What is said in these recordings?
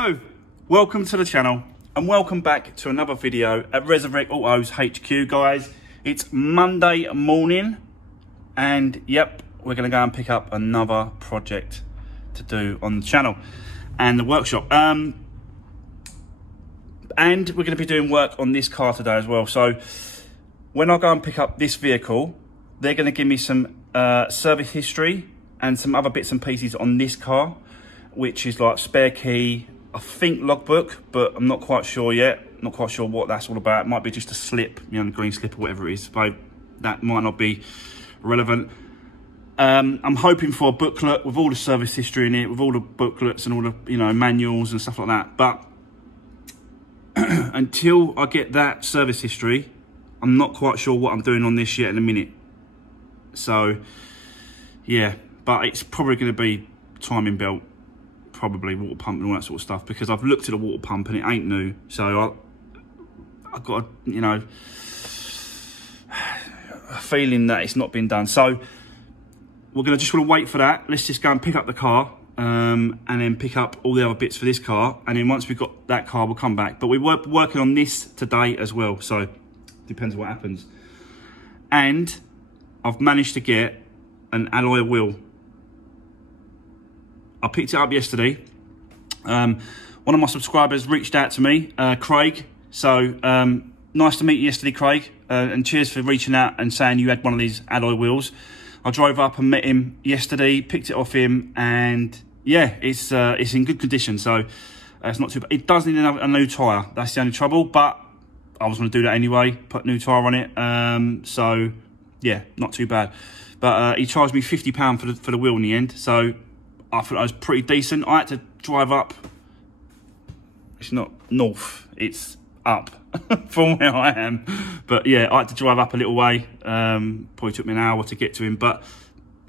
Hello, welcome to the channel and welcome back to another video at Resurrect Autos HQ, guys. It's Monday morning and yep, we're going to go and pick up another project to do on the channel and the workshop. And we're going to be doing work on this car today as well. So when I go and pick up this vehicle, they're going to give me some service history and some other bits and pieces on this car, which is like spare key, I think logbook, but I'm not quite sure yet. Not quite sure what that's all about. It might be just a slip, you know, green slip or whatever it is, but that might not be relevant. I'm hoping for a booklet with all the service history in it, with all the booklets and all the, you know, manuals and stuff like that. But until I get that service history, I'm not quite sure what I'm doing on this yet in a minute. So yeah, but it's probably going to be timing belt, probably water pump and all that sort of stuff, because I've looked at the water pump and it ain't new. So I've got a, you know, a feeling that it's not been done. So we're going to just want to wait for that. Let's just go and pick up the car and then pick up all the other bits for this car. And then once we've got that car, we'll come back. But we're working on this today as well. So depends what happens. And I've managed to get an alloy wheel. I picked it up yesterday. One of my subscribers reached out to me, Craig. So nice to meet you yesterday, Craig. And cheers for reaching out and saying you had one of these alloy wheels. I drove up and met him yesterday, picked it off him, and yeah, it's in good condition. So it's not too bad. It does need a new tyre. That's the only trouble, but I was going to do that anyway, put a new tyre on it. So yeah, not too bad. But he charged me £50 for the wheel in the end. So I thought that was pretty decent. I had to drive up. It's not north, it's up from where I am. But yeah, I had to drive up a little way. Probably took me an hour to get to him, but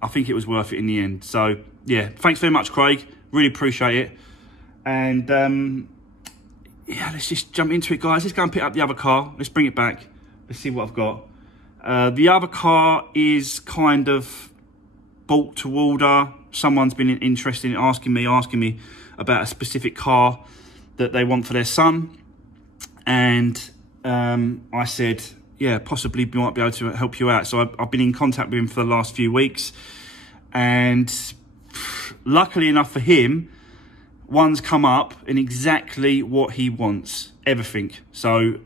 I think it was worth it in the end. So yeah, thanks very much, Craig. Really appreciate it. And yeah, let's just jump into it, guys. Let's go and pick up the other car. Let's bring it back. Let's see what I've got. The other car is kind of bought to order. Someone's been interested in asking me about a specific car that they want for their son. And I said, yeah, possibly we might be able to help you out. So I've been in contact with him for the last few weeks. And luckily enough for him, one's come up in exactly what he wants, everything. So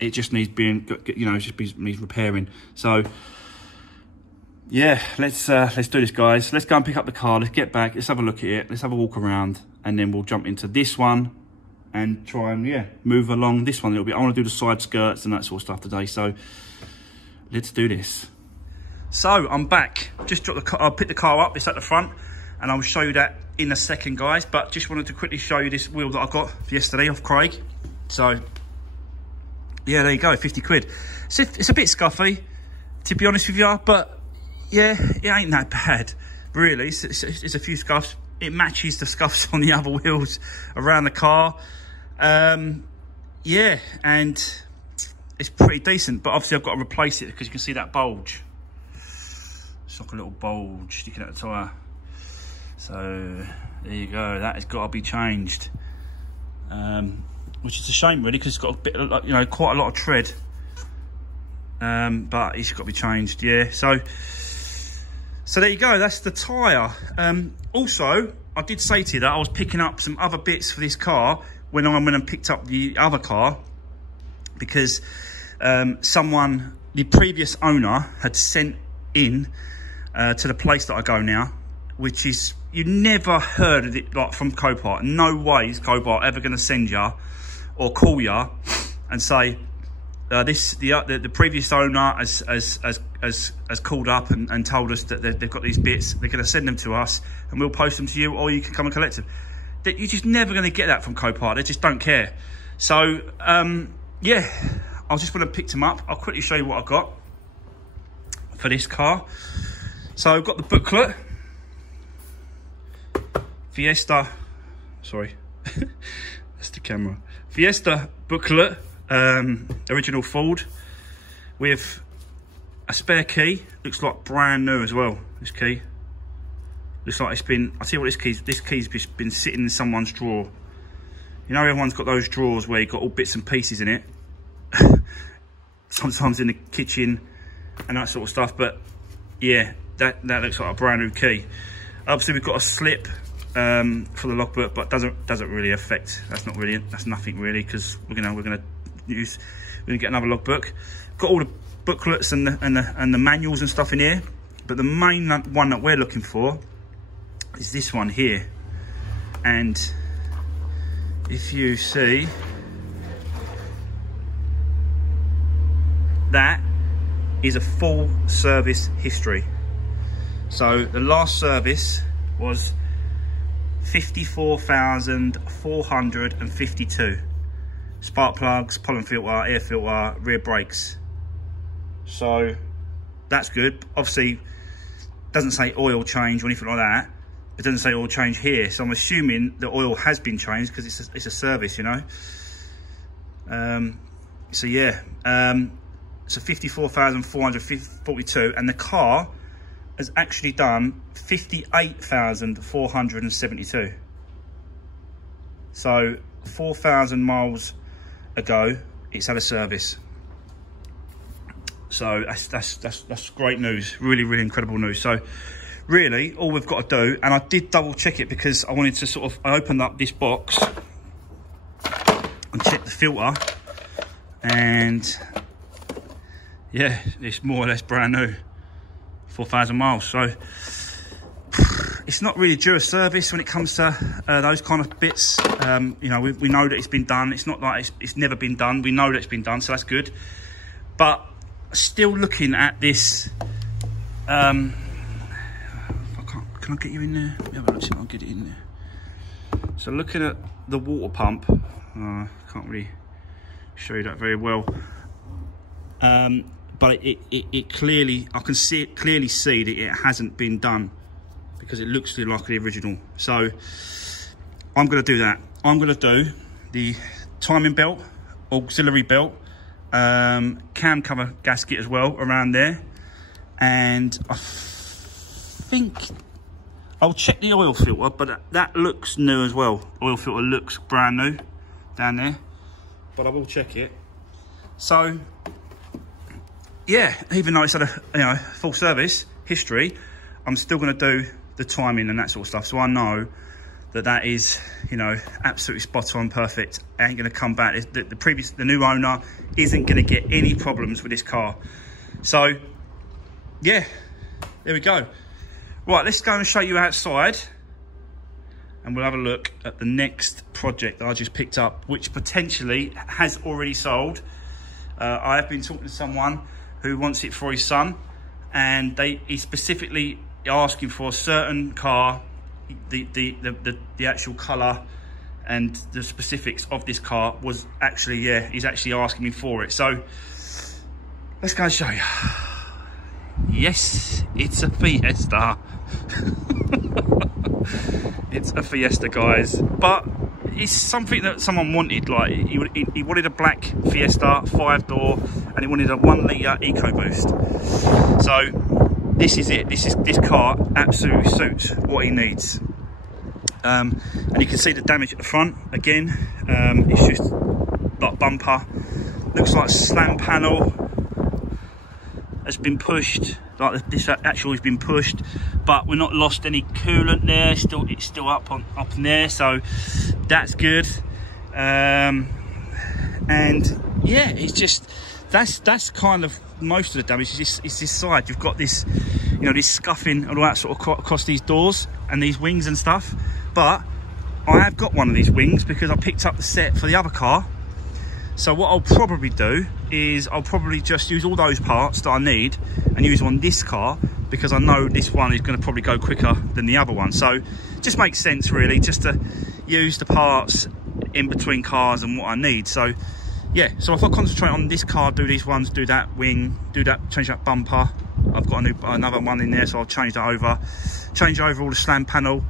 it just needs being, you know, it just needs repairing. So yeah, let's do this, guys. Let's go and pick up the car. Let's get back. Let's have a look at it. Let's have a walk around, and then we'll jump into this one and try and, yeah, move along this one a little bit. I want to do the side skirts and that sort of stuff today. So let's do this. So I'm back. Just dropped the car. I'll pick the car up. It's at the front, and I'll show you that in a second, guys. But just wanted to quickly show you this wheel that I got yesterday off Craig. So yeah, there you go, 50 quid. It's a bit scuffy, to be honest with you, but yeah, it ain't that bad, really. It's a few scuffs. It matches the scuffs on the other wheels around the car. Yeah, and it's pretty decent, but obviously I've got to replace it because you can see that bulge. It's like a little bulge sticking out the tyre. So there you go, that has got to be changed. Which is a shame, really, because it's got a bit of, you know, quite a lot of tread. But it's got to be changed, yeah. So there you go, that's the tyre. Also, I did say to you that I was picking up some other bits for this car when I went and picked up the other car, because the previous owner had sent in to the place that I go now, which is, you never heard of it like from Copart. No way is Copart ever going to send you or call you and say, the previous owner has called up and told us that they've got these bits. They're going to send them to us and we'll post them to you, or you can come and collect them. You're just never going to get that from Copart. They just don't care. So yeah, I just want to pick them up. I'll quickly show you what I've got for this car. So I've got the booklet, Fiesta, sorry, that's the camera. Fiesta booklet, original Ford, with a spare key. Looks like brand new as well, this key. Looks like it's been, I'll tell you what, this key's just been sitting in someone's drawer You know, everyone's got those drawers where you've got all bits and pieces in it. Sometimes in the kitchen and that sort of stuff, but yeah, that looks like a brand new key. Obviously we've got a slip for the logbook, but doesn't really affect. That's nothing really, because we're gonna get another logbook. Got all the booklets and the manuals and stuff in here, but the main one that we're looking for is this one here. And if you see, that is a full service history. So the last service was 54,452. Spark plugs, pollen filter, air filter, rear brakes. So that's good. Obviously, doesn't say oil change or anything like that. It doesn't say oil change here. So I'm assuming the oil has been changed because it's a service, you know. So yeah. So 54,442, and the car has actually done 58,472. So 4,000 miles ago, it's had a service. So that's great news. Really, really incredible news. So really, all we've got to do, and I did double check it because I wanted to I opened up this box and checked the filter, and yeah, it's more or less brand new, 4,000 miles. So it's not really due a service when it comes to those kind of bits. You know, we know that it's been done. It's not like it's never been done. We know that it's been done, so that's good. But still looking at this, can I get you in there? Yeah, but let's see if I'll get it in there. So looking at the water pump, can't really show you that very well. But it clearly, I can clearly see that it hasn't been done, because it looks like the original. So I'm going to do that. I'm going to do the timing belt, auxiliary belt, cam cover gasket as well around there, and I think I'll check the oil filter, but that looks new as well. Oil filter looks brand new down there, but I will check it. So yeah, even though it's had a full service history, I'm still going to do the timing and that sort of stuff. So I know that is, absolutely spot on, perfect. Ain't going to come back. The new owner isn't going to get any problems with this car. So yeah, there we go. Right, let's go and show you outside, and we'll have a look at the next project that I just picked up, which potentially has already sold. I have been talking to someone who wants it for his son, and he's specifically asking for a certain car, the actual colour and the specifics of this car was actually, yeah, he's actually asking me for it. So let's go and show you. Yes, it's a Fiesta. It's a Fiesta, guys, but it's something that someone wanted. Like he wanted a black Fiesta 5-door, and he wanted a 1-litre EcoBoost. So this is it. This car absolutely suits what he needs. And you can see the damage at the front again. It's just like bumper. Looks like slam panel has been pushed. Like this actual has been pushed, but we're not lost any coolant there. It's still up in there, so that's good. And yeah, it's just that's kind of most of the damage. It's this side. You've got this, this scuffing and all that sort of across these doors and these wings and stuff. But I have got one of these wings because I picked up the set for the other car. So what I'll probably do is I'll probably just use all those parts that I need and use on this car, because I know this one is going to probably go quicker than the other one. So it just makes sense really, just to use the parts in between cars and what I need. So yeah, so if I concentrate on this car, do these ones, do that wing, do that, change that bumper. I've got another one in there, so I'll change that over. Change over all the slam panel.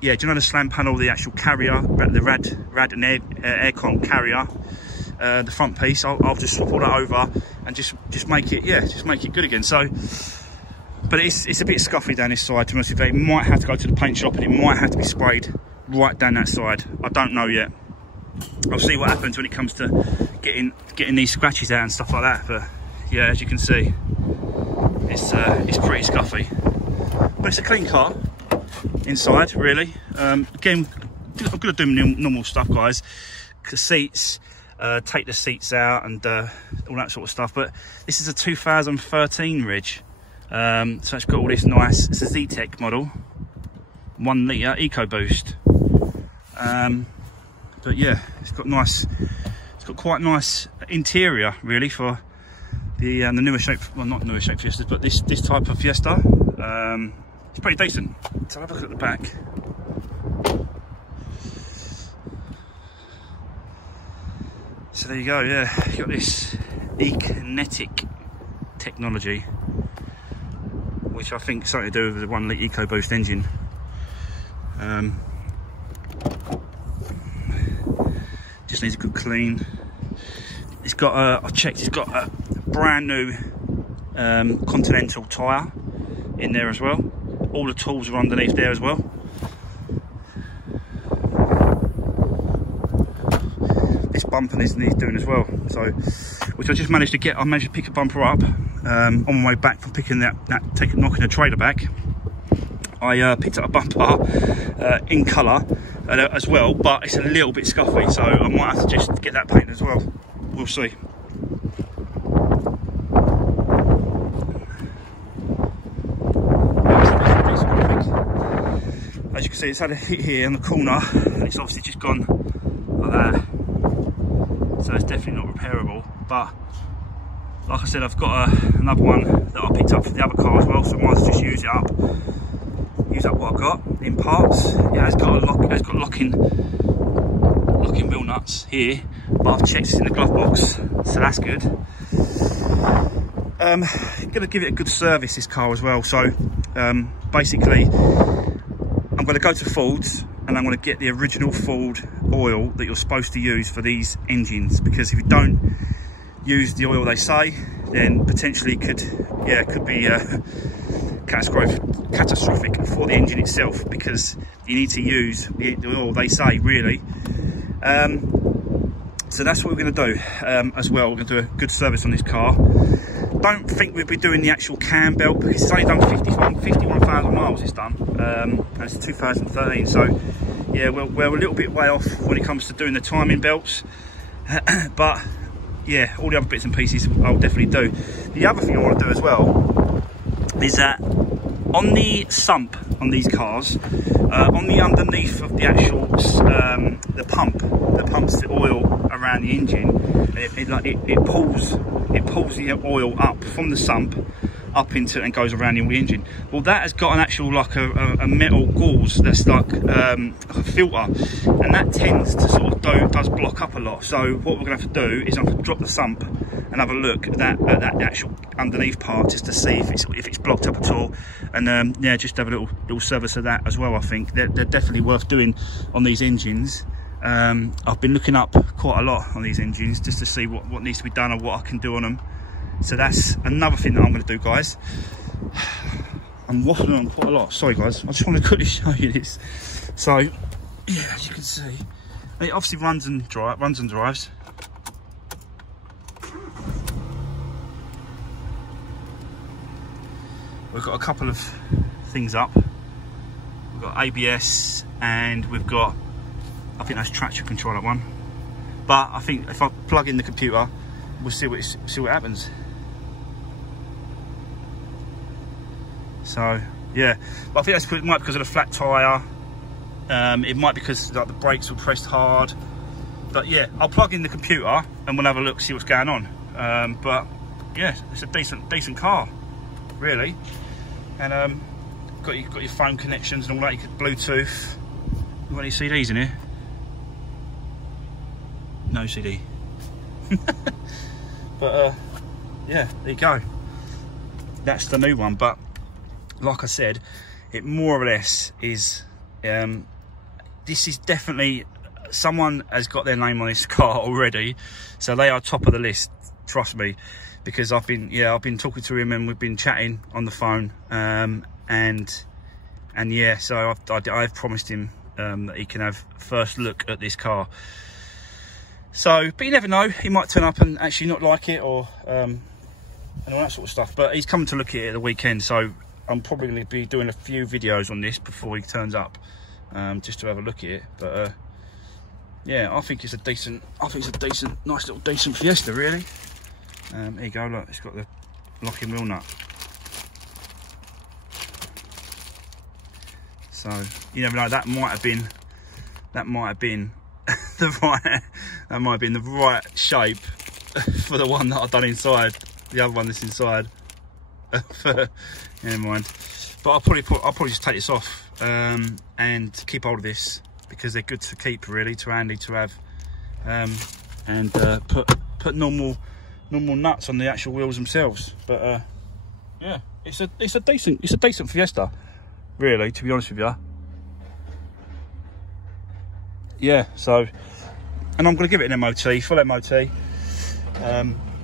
Yeah, do you know the slam panel, the actual carrier, the rad and aircon carrier, the front piece? I'll just swap all that over and just make it, yeah, just make it good again. So, but it's a bit scuffy down this side, to be honest with you. It might have to go to the paint shop, and it might have to be sprayed right down that side. I don't know yet. I'll see what happens when it comes to getting these scratches out and stuff like that. But yeah, as you can see, it's pretty scuffy, but it's a clean car inside, really. Again, I'm gonna do normal stuff, guys. The seats, take the seats out and all that sort of stuff. But this is a 2013 Ridge, so it's got all this nice. It's a Zetec model, 1 litre EcoBoost. But yeah, it's got quite nice interior, really, for the newer shape, well, not newer shape Fiestas, but this type of Fiesta. It's pretty decent. So have a look at the back. So there you go. Yeah, you got this Econetic technology, which I think is something to do with the 1 litre EcoBoost engine. Just needs a good clean. It's got I checked, it's got a brand new Continental tyre in there as well. All the tools are underneath there as well. This bumper needs doing as well. So, which I just managed to get. I managed to pick a bumper up on my way back from picking knocking the trailer back. I picked up a bumper in colour as well, but it's a little bit scuffy, so I might have to just get that painted as well. We'll see. As you can see, it's had a hit here in the corner, and it's obviously just gone like that. So it's definitely not repairable. But like I said, I've got another one that I picked up for the other car as well, so I might as well just use it up. Use up what I've got in parts. Yeah, it's got locking wheel nuts here, but I've checked it in the glove box, so that's good. Gonna give it a good service, this car as well. So basically, I'm going to go to Ford's and I'm going to get the original Ford oil that you're supposed to use for these engines, because if you don't use the oil they say, then potentially could be catastrophic for the engine itself, because you need to use the oil they say, really. So that's what we're going to do as well. We're going to do a good service on this car. Don't think we'll be doing the actual cam belt, because it's only done 51,000 miles it's done, and it's 2013, so yeah, we're a little bit way off when it comes to doing the timing belts. But yeah, all the other bits and pieces I'll definitely do. The other thing I want to do as well is that on the sump on these cars, on the underneath of the actual the pump that pumps the oil around the engine, it pulls the oil up from the sump up into and goes around the engine. Well, that has got an actual like a metal gauze that's like a filter, and that tends to sort of does block up a lot. So what we're going to have to do is I'm going to drop the sump and have a look at that actual underneath part, just to see if it's blocked up at all, and yeah, just have a little service of that as well. I think they're definitely worth doing on these engines. I've been looking up quite a lot on these engines just to see what needs to be done or what I can do on them. So that's another thing that I'm going to do, guys. I'm waffling on quite a lot. Sorry, guys. I just want to quickly show you this. So, yeah, as you can see, it obviously runs and drives. We've got a couple of things up. We've got ABS, and we've got, I think that's traction control, that one. But I think if I plug in the computer, we'll see what happens. So yeah, but I think that's might be because of the flat tyre. It might be because like the brakes were pressed hard. But yeah, I'll plug in the computer and we'll have a look, see what's going on. But yeah, it's a decent car, really. And got your phone connections and all that. You could Bluetooth. You got any CDs in here? No CD. But yeah, there you go. That's the new one. But like I said, it more or less is, this is definitely, someone has got their name on this car already, so they are top of the list, trust me, because I've been talking to him and we've been chatting on the phone, and yeah, so I've promised him that he can have first look at this car. So, but you never know, he might turn up and actually not like it, or and all that sort of stuff. But he's coming to look at it at the weekend, so I'm probably going to be doing a few videos on this before he turns up, just to have a look at it. But yeah, I think it's a decent, nice little decent Fiesta, really. There you go, look, it's got the locking wheel nut. So you never know, that might have been the right shape for the one that I've done inside. The other one that's inside. Never mind. But I'll probably just take this off and keep hold of this, because they're good to keep, really, too handy to have, and put normal nuts on the actual wheels themselves. But yeah, it's a decent Fiesta, really, to be honest with you. Yeah, so, and I'm going to give it an MOT, full MOT,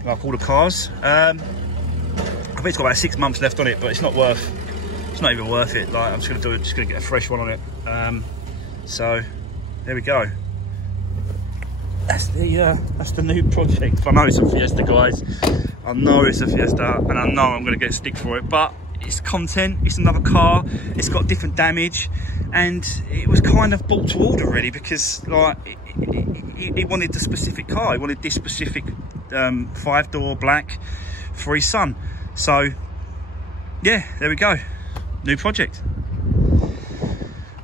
like all the cars. I think it's got about 6 months left on it, but it's not even worth it. Like, I'm just going to get a fresh one on it. So there we go. That's the new project. I know it's a Fiesta, guys. I know it's a Fiesta, and I know I'm going to get stick for it, but it's content. It's another car. It's got different damage, and it was kind of brought to order, really, because like he wanted the specific car. He wanted this specific 5-door black for his son. So yeah, there we go. New project.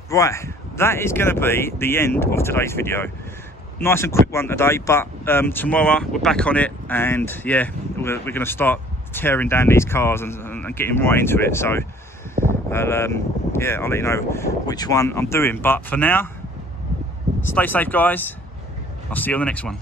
Right, that is going to be the end of today's video. Nice and quick one today, but tomorrow we're back on it, and yeah, we're going to start tearing down these cars and getting right into it. So yeah, I'll let you know which one I'm doing, but for now, stay safe, guys. I'll see you on the next one.